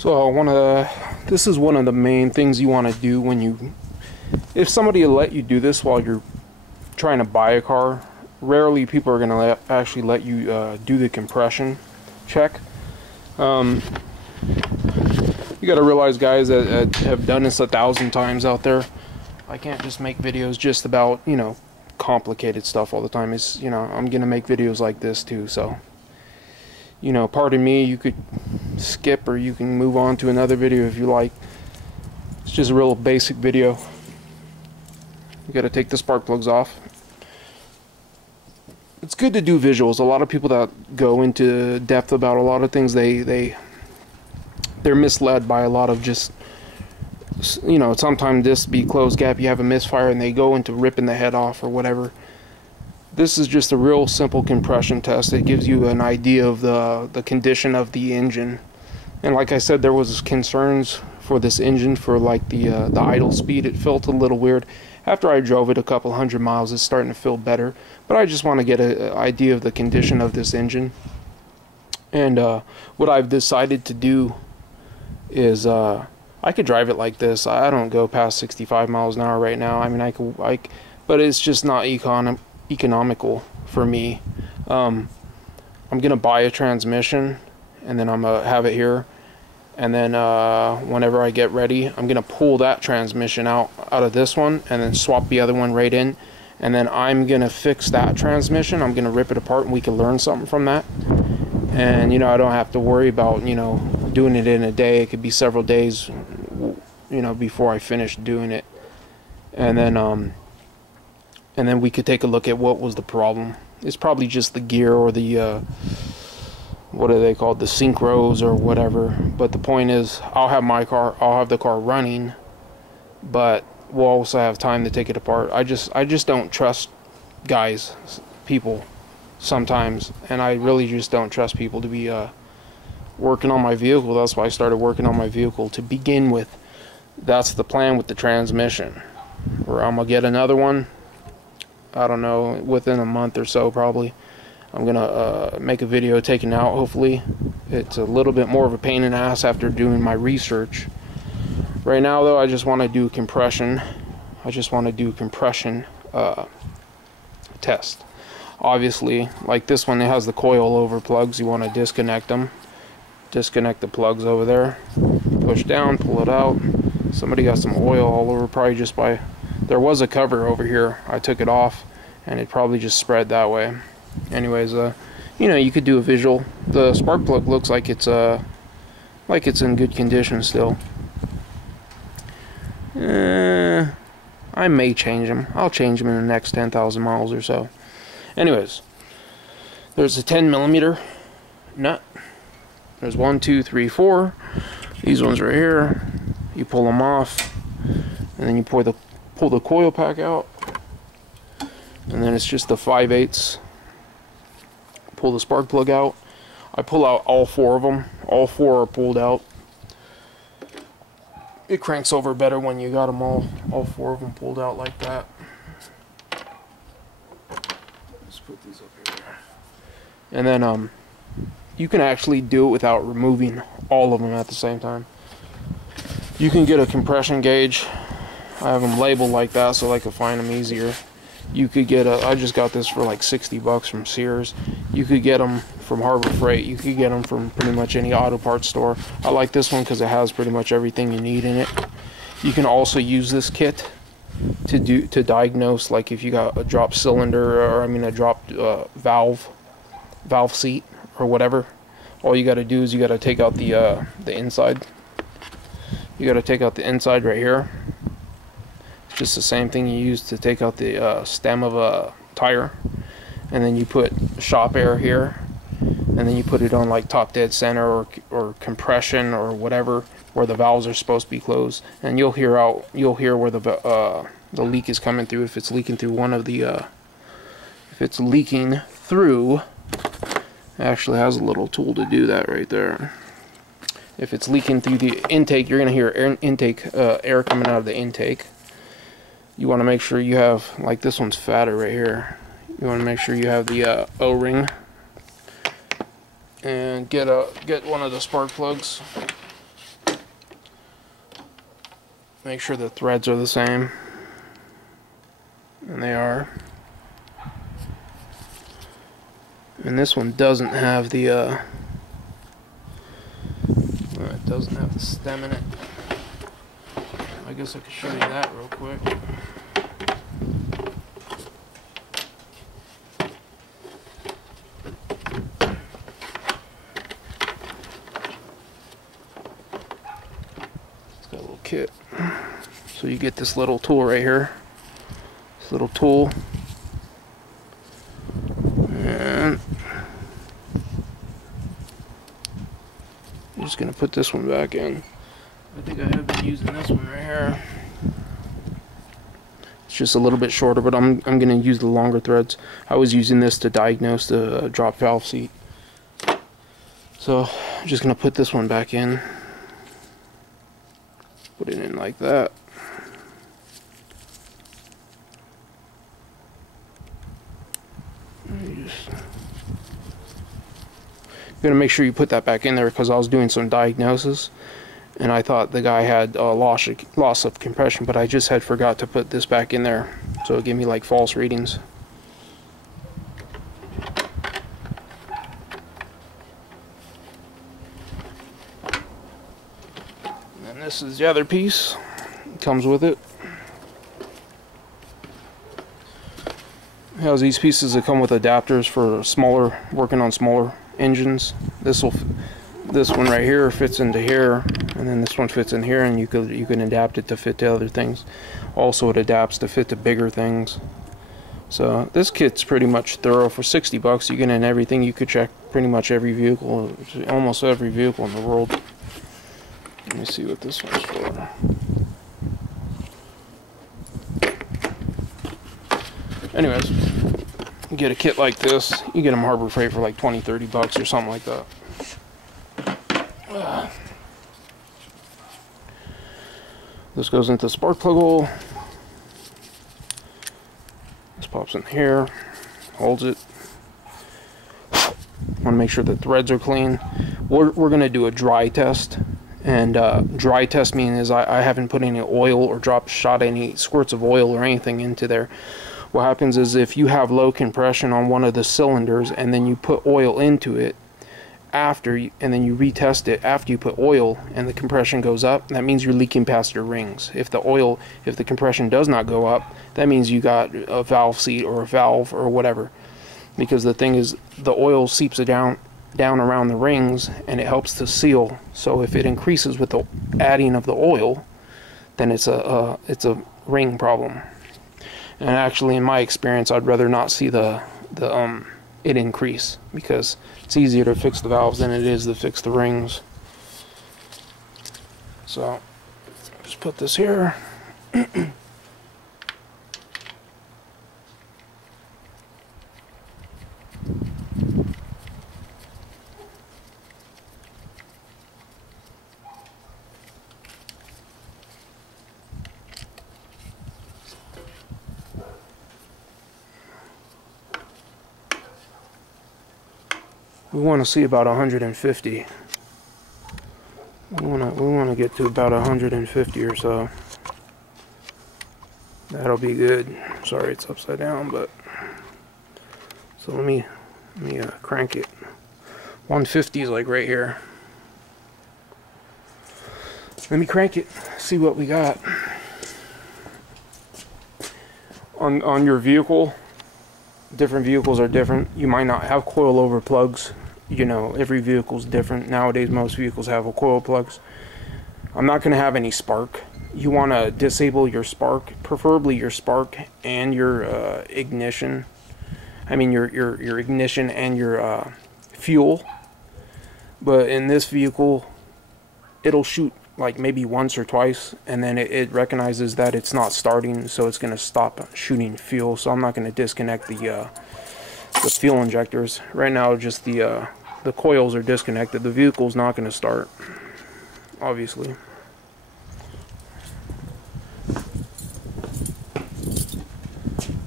So this is one of the main things you want to do when if somebody will let you do this while you're trying to buy a car. Rarely people are going to actually let you do the compression check. You got to realize, guys, that have done this 1,000 times out there. I can't just make videos just about, complicated stuff all the time. It's, I'm going to make videos like this too, so pardon me, you could skip or you can move on to another video if you like. It's just a real basic video. You got to take the spark plugs off. It's good to do visuals. A lot of people that go into depth about a lot of things, they're misled by a lot of just, sometimes this be closed gap, you have a misfire and they go into ripping the head off or whatever. This is just a real simple compression test. It gives you an idea of the condition of the engine. And like I said, there was concerns for this engine for like the idle speed. It felt a little weird. After I drove it a couple hundred miles, it's starting to feel better. But I just want to get an idea of the condition of this engine. And what I've decided to do is I could drive it like this. I don't go past 65 miles an hour right now. I mean, but it's just not economical for me. I'm gonna buy a transmission and then I'm gonna have it here, and then whenever I get ready, I'm gonna pull that transmission out of this one and then swap the other one right in, and then I'm gonna fix that transmission. I'm gonna rip it apart and we can learn something from that. And I don't have to worry about doing it in a day. It could be several days before I finish doing it. And then we could take a look at what was the problem. It's probably just the gear or the what are they called, the synchros or whatever. But the point is, I'll have the car running, but we'll also have time to take it apart. I just don't trust people sometimes, and I really just don't trust people to be working on my vehicle. That's why I started working on my vehicle to begin with. That's the plan with the transmission. Or I'm gonna get another one, I don't know, within a month or so probably. I'm gonna make a video taking out, hopefully. It's a little bit more of a pain in the ass after doing my research. Right now though, I just want to do compression. Test. Obviously, like this one, it has the coil over plugs. You want to disconnect them. Disconnect the plugs over there. Push down, pull it out. Somebody got some oil all over, probably just by... There was a cover over here. I took it off, and it probably just spread that way. Anyways, you could do a visual. The spark plug looks like it's in good condition still. I may change them. I'll change them in the next 10,000 miles or so. Anyways, there's a 10mm nut. There's 1, 2, 3, 4. These ones right here. You pull them off, and then you pull the coil pack out, and then it's just the 5/8. Pull the spark plug out. I pull out all 4 of them. All 4 are pulled out. It cranks over better when you got them all 4 of them pulled out like that. Let's put these up here. And then you can actually do it without removing all of them at the same time. You can get a compression gauge. I have them labeled like that so I can find them easier. You could get I just got this for like 60 bucks from Sears. You could get them from Harbor Freight. You could get them from pretty much any auto parts store. I like this one because it has pretty much everything you need in it. You can also use this kit to diagnose, like if you got a dropped cylinder, or a dropped valve seat or whatever. All you got to do is you got to take out the inside. You got to take out the inside right here. It's just the same thing you use to take out the stem of a tire. And then you put shop air here, and then you put it on like top dead center or compression or whatever, where the valves are supposed to be closed. And you'll hear where the leak is coming through. If it's leaking through one of the if it's leaking through, it actually has a little tool to do that right there. If it's leaking through the intake, you're gonna hear air coming out of the intake. You want to make sure you have, like this one's fatter right here. You want to make sure you have the O-ring, and get one of the spark plugs. Make sure the threads are the same, and they are. And this one doesn't have the it doesn't have the stem in it. I guess I could show you that real quick. It's got a little kit. So you get this little tool right here. This little tool. And I'm just going to put this one back in. I think I have been using this one right here. It's just a little bit shorter, but I'm going to use the longer threads. I was using this to diagnose the drop valve seat. So I'm just going to put this one back in. Put it in like that. You're going to make sure you put that back in there, because I was doing some diagnosis and I thought the guy had loss of compression, but I just had forgot to put this back in there, so it gave me like false readings. And this is the other piece. It comes with it. It has these pieces that come with adapters for smaller, working on smaller engines. This one right here fits into here, and then this one fits in here, and you can adapt it to fit to other things. Also, it adapts to fit to bigger things. So this kit's pretty much thorough. For 60 bucks, you get in everything. You could check pretty much every vehicle, almost every vehicle in the world. Let me see what this one's for. Anyways, you get a kit like this. You get them Harbor Freight for like 20-30 bucks or something like that. This goes into the spark plug hole. This pops in here, holds it. Want to make sure the threads are clean. We're going to do a dry test. And dry test means I haven't put any oil or shot any squirts of oil or anything into there. What happens is, if you have low compression on one of the cylinders and then you put oil into it and then you retest it after you put oil and the compression goes up, that means you're leaking past your rings. If the compression does not go up, that means you got a valve seat or a valve or whatever. Because the thing is, the oil seeps it down around the rings and it helps to seal. So if it increases with the adding of the oil, then it's a ring problem. And actually, in my experience, I'd rather not see it increase, because it's easier to fix the valves than it is to fix the rings. So just put this here. We want to see about 150. We want to get to about 150 or so. That'll be good. Sorry, it's upside down, but so let me crank it. 150 is like right here. Let me crank it. See what we got on your vehicle. Different vehicles are different. You might not have coilover plugs. You know, every vehicle's different. Nowadays, most vehicles have coil plugs. I'm not going to have any spark. You want to disable your spark, preferably your spark and your ignition. I mean, your ignition and your fuel. But in this vehicle, it'll shoot like maybe once or twice, and then it recognizes that it's not starting, so it's going to stop shooting fuel. So I'm not going to disconnect the fuel injectors right now. Just the coils are disconnected. The vehicle's not going to start, obviously.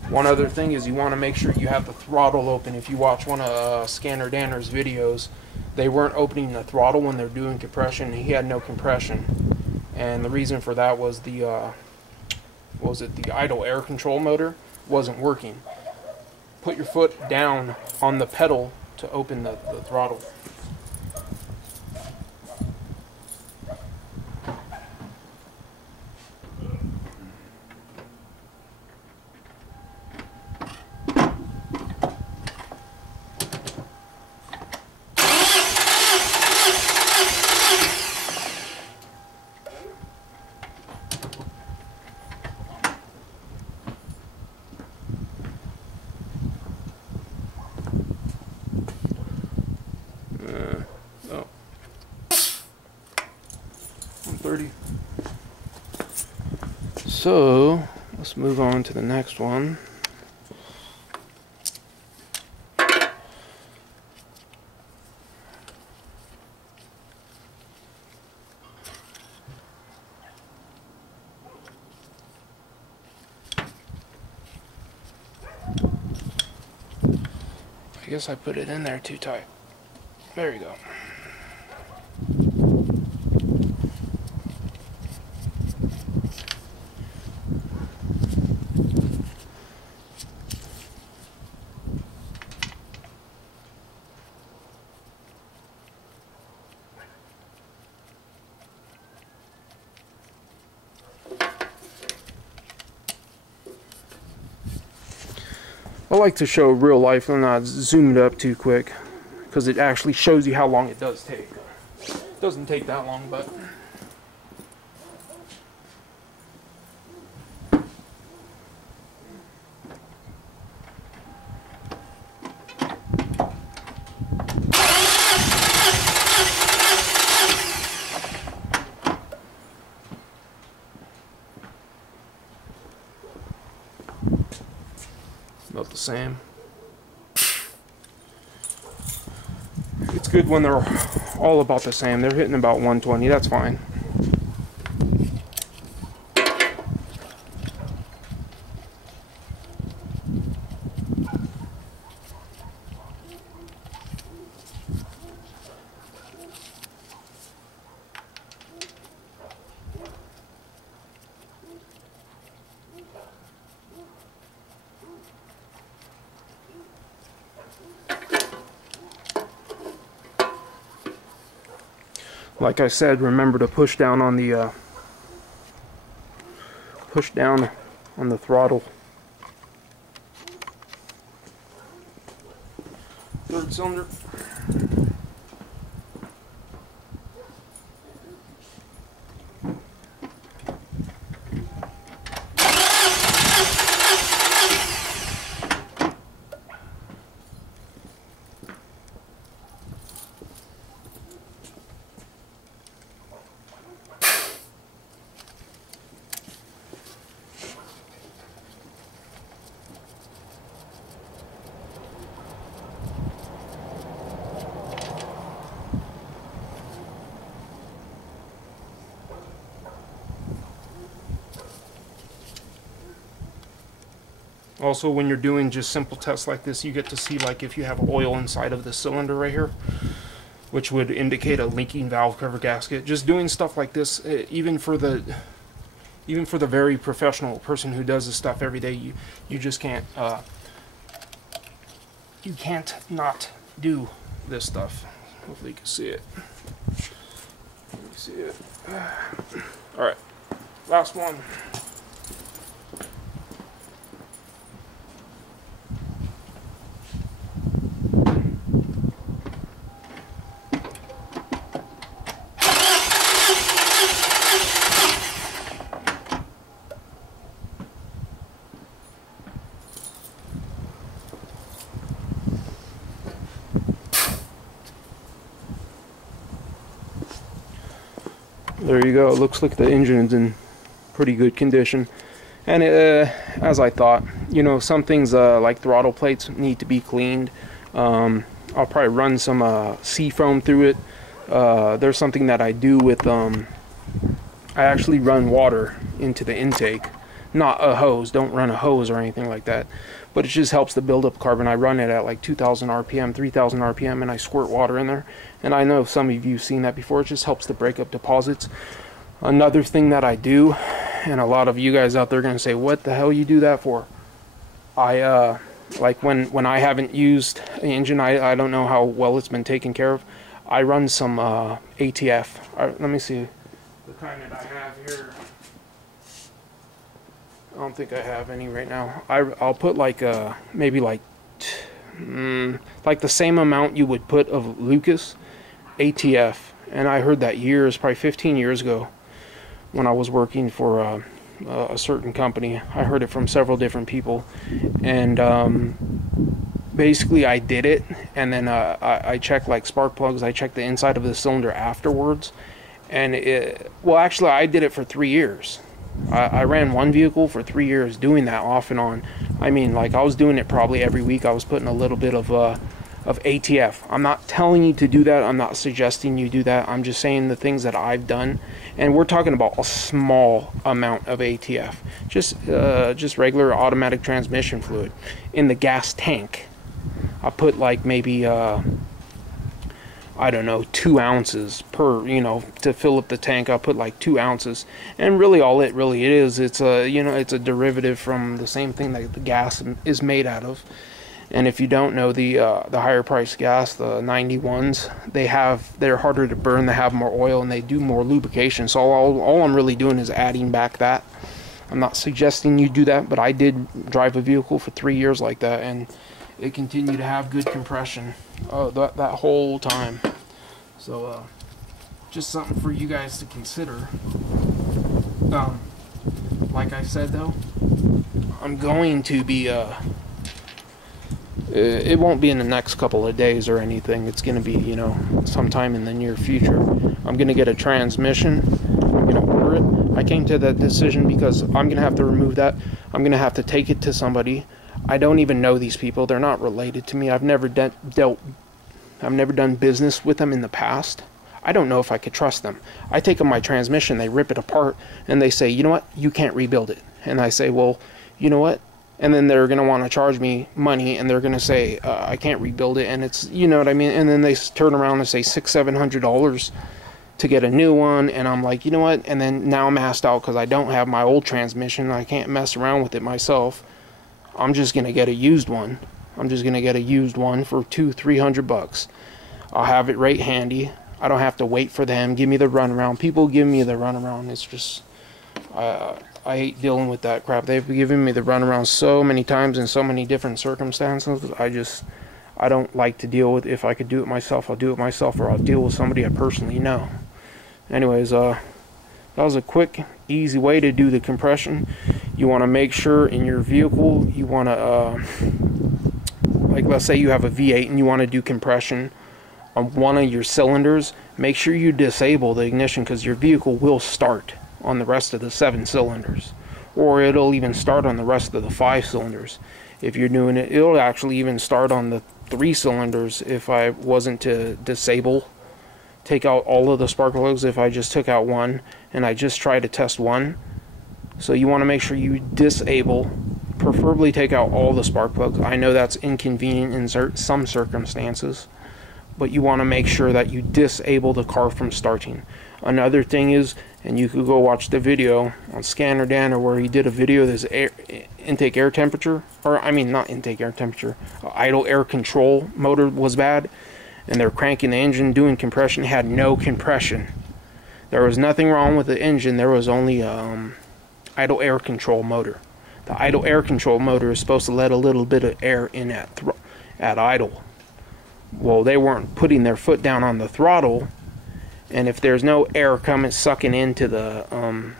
One other thing is, you want to make sure you have the throttle open. If you watch one of Scanner Danner's videos, they weren't opening the throttle when they're doing compression. He had no compression. and the reason for that was the what was it, the idle air control motor wasn't working. Put your foot down on the pedal to open the throttle. Oh. 130. So let's move on to the next one. I guess I put it in there too tight. There you go. I like to show real life and not zoom it up too quick, because it actually shows you how long it does take. It doesn't take that long, but about the same. It's good when they're all about the same. They're hitting about 120, that's fine. Like I said, remember to push down on the throttle. Third cylinder. Also, when you're doing just simple tests like this, you get to see like if you have oil inside of the cylinder right here, which would indicate a leaking valve cover gasket. Just doing stuff like this, even for the very professional person who does this stuff every day, you just can't not do this stuff. Hopefully you can see it. Let me see it. All right, last one. There you go. It looks like the engine is in pretty good condition, and as I thought, you know, some things like throttle plates need to be cleaned. I'll probably run some sea foam through it. There's something that I do with I actually run water into the intake, not a hose. Don't run a hose or anything like that, but it just helps to build up carbon. I run it at like 2,000 RPM, 3,000 RPM, and I squirt water in there. And I know some of you have seen that before. It just helps to break up deposits. Another thing that I do, and a lot of you guys out there are going to say, what the hell you do that for? I like when I haven't used the engine, I don't know how well it's been taken care of, I run some ATF. Let me see the kind that I have here. I don't think I have any right now. I'll put like maybe like the same amount you would put of Lucas ATF, and I heard that years, probably 15 years ago, when I was working for a certain company. I heard it from several different people, and basically I did it, and then I checked like spark plugs. I checked the inside of the cylinder afterwards, and well, actually I did it for 3 years. I ran one vehicle for 3 years doing that off and on. I mean, like, I was doing it probably every week. I was putting a little bit of ATF. I'm not telling you to do that. I'm not suggesting you do that. I'm just saying the things that I've done, and we're talking about a small amount of ATF, just regular automatic transmission fluid in the gas tank. I put like maybe I don't know, 2 ounces per, to fill up the tank. I'll put like 2 ounces, and really all it really is, it's a, it's a derivative from the same thing that the gas is made out of. And if you don't know, the higher priced gas, the 91s, they're harder to burn, they have more oil, and they do more lubrication. So all I'm really doing is adding back that. I'm not suggesting you do that, but I did drive a vehicle for 3 years like that, and it continued to have good compression that whole time. So just something for you guys to consider. Like I said though, I'm going to be it won't be in the next couple of days or anything. It's going to be, sometime in the near future. I'm going to get a transmission. I'm going to order it. I came to that decision because I'm going to have to remove that. I'm going to have to take it to somebody. I don't even know these people. They're not related to me. I've never done business with them in the past. I don't know if I could trust them. I take them my transmission, they rip it apart, and they say, you know what, you can't rebuild it. And I say, well, you know what? And then they're going to want to charge me money, and they're going to say, I can't rebuild it, and it's, you know what I mean? And then they turn around and say $600-700 to get a new one, and I'm like, you know what? And then now I'm asked out because I don't have my old transmission. I can't mess around with it myself. I'm just going to get a used one. I'm just going to get a used one for $200-300 bucks. I'll have it right handy. I don't have to wait for them. Give me the runaround. People give me the runaround. It's just, I hate dealing with that crap. They've given me the runaround so many times in so many different circumstances. I don't like to deal with. If I could do it myself, I'll do it myself, or I'll deal with somebody I personally know. Anyways, that was a quick, easy way to do the compression. You want to make sure in your vehicle, you want to, like, let's say you have a V8 and you want to do compression on one of your cylinders. Make sure you disable the ignition, because your vehicle will start on the rest of the 7 cylinders, or it'll even start on the rest of the 5 cylinders. If you're doing it, it'll actually even start on the 3 cylinders if I wasn't to take out all of the spark plugs. If I just took out one and I just try to test one. So you want to make sure you disable, preferably take out all the spark plugs. I know that's inconvenient in some circumstances, but you want to make sure that you disable the car from starting. Another thing is, and you could go watch the video on Scanner Dan, or where he did a video of this intake air temperature, or I mean not intake air temperature, idle air control motor was bad, and they're cranking the engine doing compression. It had no compression. There was nothing wrong with the engine. There was only idle air control motor. The idle air control motor is supposed to let a little bit of air in at idle. Well, they weren't putting their foot down on the throttle, and if there's no air sucking into the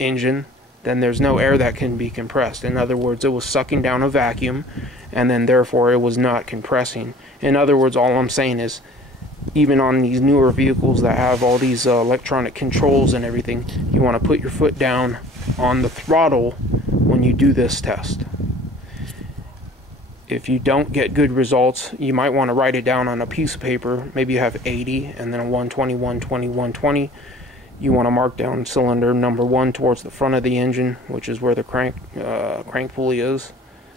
engine, then there's no air that can be compressed. In other words, it was sucking down a vacuum, and then therefore it was not compressing. In other words, all I'm saying is, even on these newer vehicles that have all these electronic controls and everything, you want to put your foot down on the throttle when you do this test. If you don't get good results, you might want to write it down on a piece of paper. Maybe you have 80 and then a 120, 120, 120. You want to mark down cylinder number 1 towards the front of the engine, which is where the crank pulley is.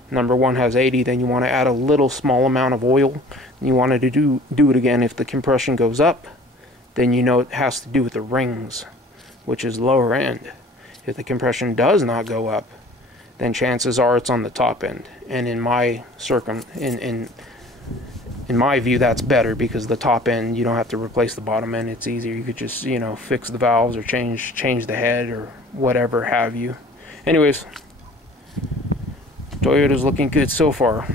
Number 1 has 80. Then you want to add a little small amount of oil. You want to do it again. If the compression goes up, then you know it has to do with the rings. which is lower end. If the compression does not go up, then chances are it's on the top end. And in my in my view, that's better, because the top end, you don't have to replace the bottom end. It's easier. You could just, you know, fix the valves or change the head or whatever have you. Anyways, Toyota's looking good so far.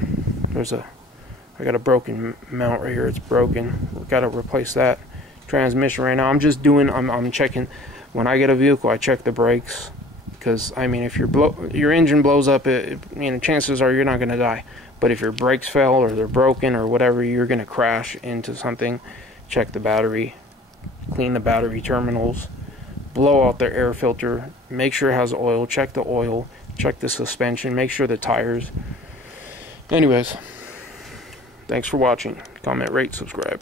I got a broken mount right here. It's broken. We've got to replace that. Transmission right now, I'm checking. When I get a vehicle, I check the brakes, because I mean, if your engine blows up, you know, chances are you're not going to die. But if your brakes fail or they're broken or whatever, you're going to crash into something. Check the battery, clean the battery terminals, blow out the air filter, make sure it has oil, check the oil, check the suspension, make sure the tires. Anyways, thanks for watching. Comment, rate, subscribe.